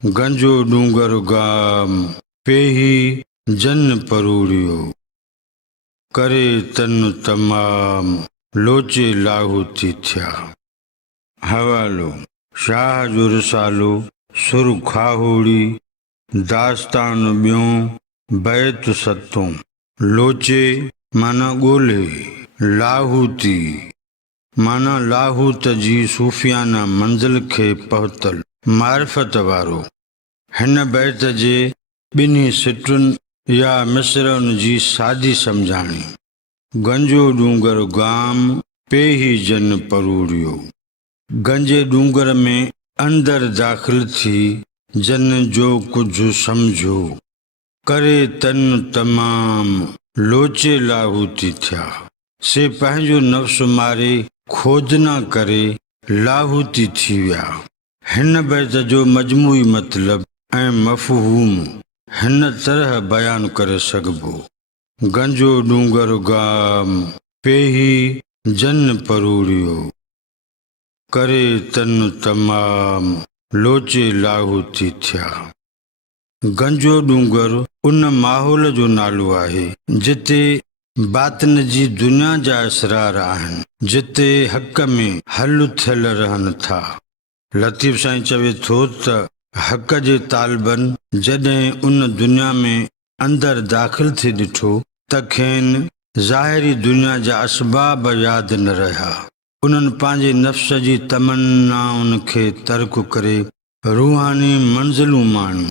गंजो डूंगर गाम पेही जन परूड़ियो करे तन तमाम लोचे लाहूती थिया। हवालो शाह जो रसालो सुर खाहोड़ी दास्तान ॿियों बैत सतों लोचे माना ॻोल्हे लाहूती माना लाहूत जी सूफ़ियाना मंज़िल खे पहुतल मारिफत वारो। हिन बैत जे ॿिन्ही सिटुनि या मिसरनि जी सादी सम्झाणी। गंजो डूंगर गाम पेही जन परूड़ियो। गंजे डूंगर में अंदर दाख़िल थी जन जो कुछ समझो करे तन तमाम लोचे लाहूती थिया। से पंहिंजो नफ्स मारे खोजना करे लाहूती थी विया। हिन बैत जो मजमूई मतलब ऐं मफ़हूम हिन तरह बयान करे सघिबो। गंजो डूंगर गाम पेही जन परूड़ियो करे तन तमाम लोचे लाहूती थिया। गंजो डूंगर उन माहौल जो नालो आहे जिते बातिन जी दुनिया जा असरार आहिनि, जिते हक़ में हल थियल रहनि था। लतीफ़ साईं चवे थो त हक़ जे तालिबनि जॾहिं उन दुनिया में अंदरि दाख़िल थी ॾिठो त खेनि ज़ाहिरी दुनिया जा असबाब यादि न रहिया। उन्हनि पंहिंजे नफ़्स जी तमन्नाउनि खे तर्क करे रूहानी मंज़िलूं माणियूं।